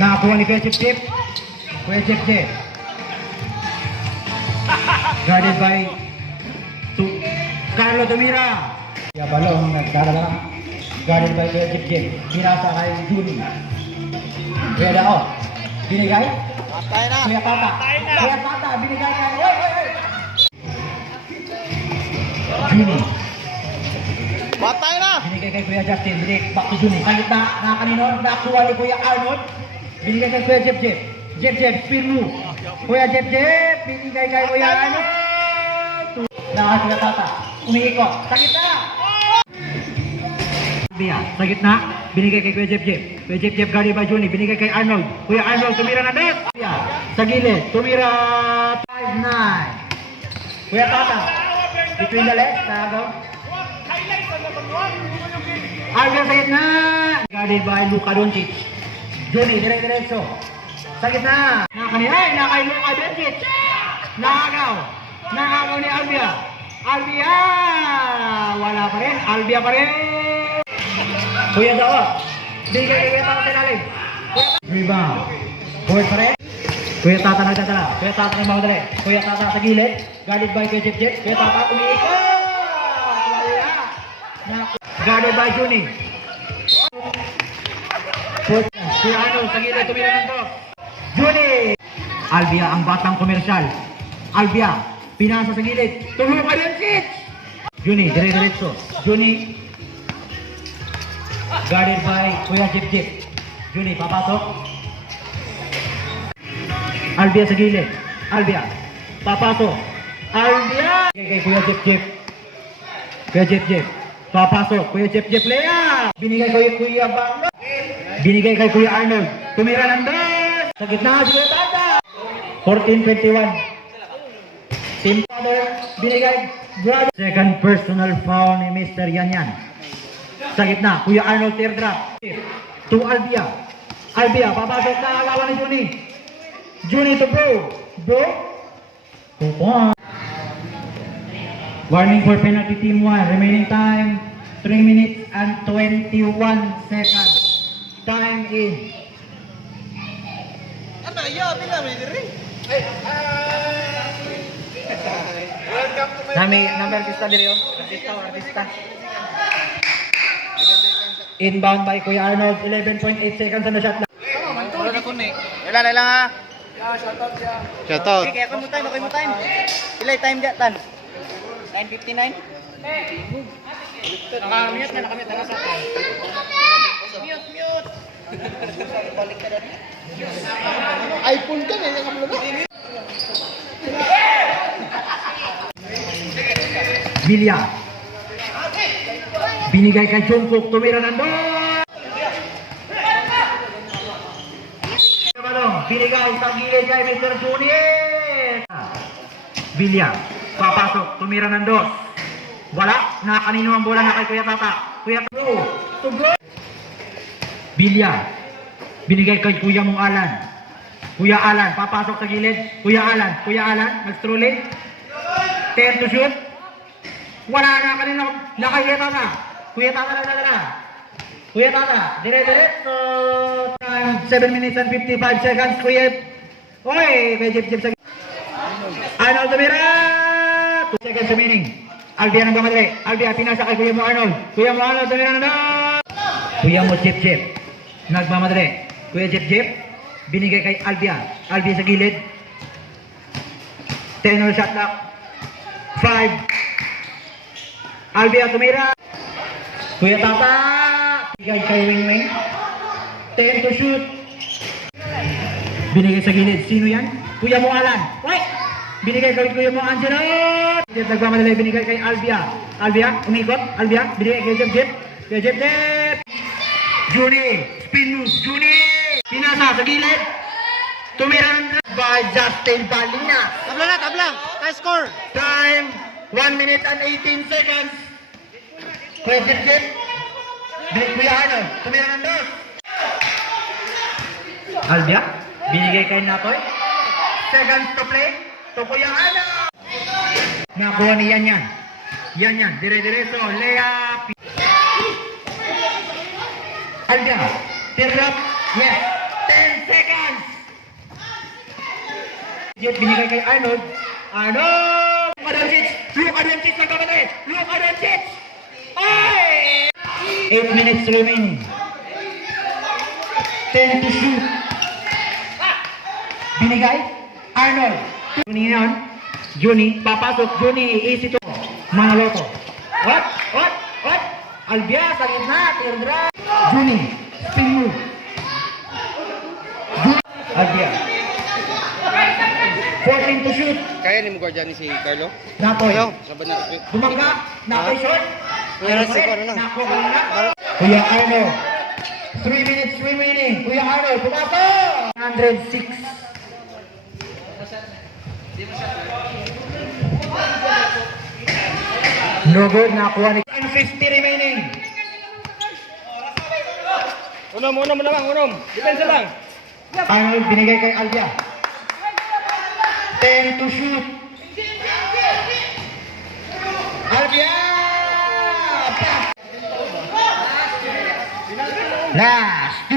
Nakakuha ni Kuya Chip Chip. Kuya Chip Chip. Guarded by Carlo Tumira. Kuya Balong nagdadala. Guarded by Kuya Chip Chip. Pinasa kay Juni. Kuya Dao. Binigay. Patay na. Kuya Tata. Kuya Tata. Binigay kay... Oy! Juni. Patay na. Binigay kay Kuya Justin. Binigay back to Juni. Kalit na kanino. Nakuha ni Kuya Arnold. Binigay kay Kuya Jep Jep. Jep Jep. Spin move. Kuya Jep Jep. Binigay kay Kuya Arnold. Kuya Tata. Umiikot. Sa gitna. Sa gitna. Binigay kay Kuya Jep Jep. Kuya Jep Jep guarded by Juni. Binigay kay Arnold. Kuya Arnold. Tumira na net. Sa gilid. Tumira. 5-9. Kuya Tata. Between the legs. Tagaw. Alvia sa gitna. Guarded by Luka Doncic. Juni, dire-diretso. Sa gitna. Nakay Luka Doncic. Nakagaw ni Alvia. Alvia. Wala pa rin. Alvia pa rin. Kuya Dawa. Bigay kay Tata sa ilalim. Rebound. Board pa rin. Kuya Tata nagdadala. Kuya Tata ng mga dali. Kuya Tata sa gilid. Guarded by Kuya Jep Jep. Kuya Tata umiikot. Guarded by Juni. Kuya Arnold sa gilid. Tumira ng box. Juni. Alvia ang batang komersyal. Alvia. Pinasa sa gilid. Tulong ka rin, Sid. Juni. Dire-diretso. Juni. Guarded by Kuya Jep Jep. Juni. Papasok. Alvia sa gilid. Alvia. Papasok. Alvia. Kay Kuya Jep Jep. Kuya Jep Jep. Papasok. Kuya Jep Jep Lea. Binigay kay Kuya Bangla. Binigay kay Kuya Arnold. Tumira ng dos. Sa gitna si Kuya Tata. 14-21. Team father. Binigay. Brother. Second personal foul ni Mr. Yanyan. Sa gitna. Kuya Arnold teardrop. To Alvia. Alvia. Papasok na. Agawan ni Juni. Juni to Bro. Bro. 2 points. Warning for penalty team 1. Remaining time 3 minutes and 21 seconds. Time in. Ano yun? Bila mo diri. Welcome to my Number artista diri yo. Artista. Inbound by Kuya Arnold. 11.8 seconds on the shot clock. Wala na kunik. Wala lang ha. Shoutout. Okay, ako mo time. Ilay time dyan. 9:59. Nakamute na sa akin. Mute. Balik ka doon. iPhone ka na, yung kamlo na. Bilya. Binigay kay Jungkook. Tumira ng dos. Binigay sa gilid kay Mr. Junior. Bilya. Papasok. Tumira ng dos. Wala. Nakakanino ang bola na kay Kuya Tata. Kuya Tata. Tugo. Bilya. Binigay kay Kuya mong Alan. Kuya Alan. Papasok sa gilid. Kuya Alan. Nag-strolling. 10 to shoot. Wala na kanino. Lakay Kuya Tata. Kuya Tata nagdadala. Kuya Tata. Dire-diretso. 7 minutes and 55 seconds. Kuya. Oy. Kay Jep sa gilid. Arnold tumira. 2 seconds remaining. Alvia nang gamadali. Alvia pinasa kay Kuya mo Arnold. Kuya mo Arnold tumira na. Kuya mo Jep. Nagmamadali. Kuya Jep. Binigay kay Alvia. Alvia sa gilid. 10 on shot clock. 5. Alvia tumira. Kuya Tata. Binigay kay Wing. 10 to shoot. Binigay sa gilid. Sino yan? Kuya mo Alan. Right. Binigay kay Kuya mo Angelo. Nagmamadali. Binigay kay Alvia. Umikot. Alvia. Binigay kay Jep. Kuya Jep. Juni. Spin move. Juni. Pinasa sa gilid. Tumira by Justin Balina. Tabla. High score. Time 1 minute and 18 seconds. Kuya Jep. Kuya Arnold. Tumira ng dos. Alvia. Binigay kay Natoy. Seconds to play. To Kuya Arnold. Nakuha ni Yan. Dire-diretso. Lea. Alvia. Tirap. Yes. 10 seconds. Jet binigay kay Arnold. Arnold! Luka Doncic nagkamatay. Luka Doncic! Ay! 8 minutes remaining. 10 to shoot. Binigay. Arnold. Juni yan. Juni. Papasok. Juni. Easy to. Manaloto. What? Albia. Sa gitna. Teardra. Juni. Spin move. Albia. 14 to shoot. Kaya ni mo guardian ni si Carlo? Napoy. Saban na respect. Bumangga. Napoy shot. Meron si Carlo lang. Nakuha na. Kuya Arnold. 3 minutes remaining. Kuya Arnold. Pumasok. 106. No good. Nakuha ni 50 remaining. Unom lang. Depensa lang. Arnold binigay kay Albia. 10 to shoot. Albia! Last 2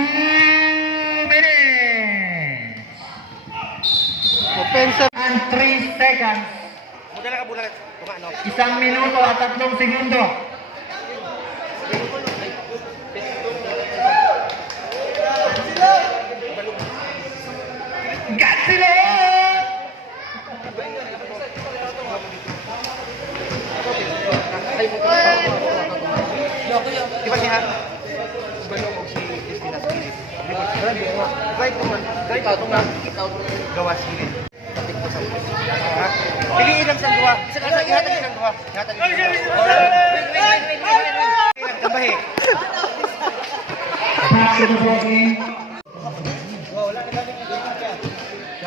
minutes. Offensive. And 3 seconds. Mudala ka bulan. Tunga no. 1 minuto at 3 segundo. Godzilla! Di ba siya? Balong og si Christina sa ni. Di ba? Right to man. Ikaw gawas sige. Patik mo sa. Ha? Piliin lang sa duwa. Isa ka sa ihatag ng duwa. Ihatag. Tambahi.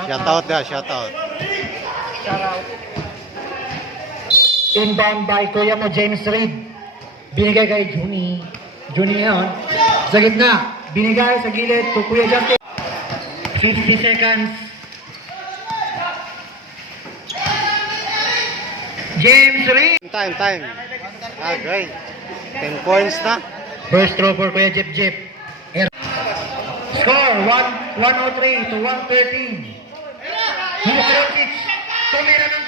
Shout out. Inbound by Kuya mo, James Reid. Binigay kay Juni. Juni yan. Sa gitna. Binigay sa gilid to Kuya Justin. 50 seconds. James Reid. Time. Great. 10 points na. First throw for Kuya Jip Jip. Score 103 to 113. Luka Doncic. Tumira ng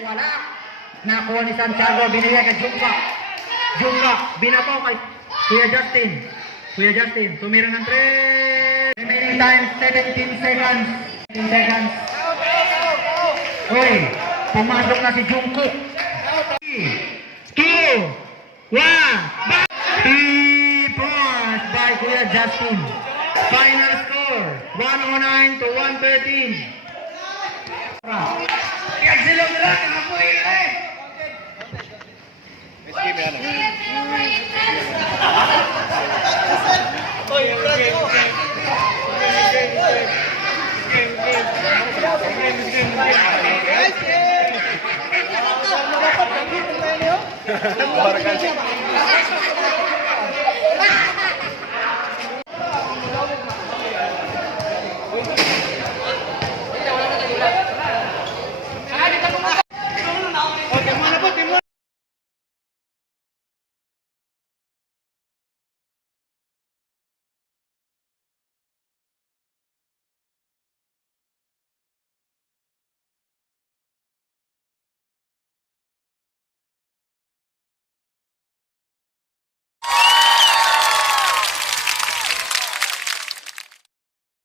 3. Wala. Nakuha ni Santiago. Binigay kay Jungka. Binato kay Kuya Justin. Tumira ng 3. Remaining time 17 seconds. 17 seconds. Uy. Pumasok na si Jungkook. Skill. 1. 3 points by Kuya Justin. Final score 109 to 113. Kaya sila lang ako eh. Barangay.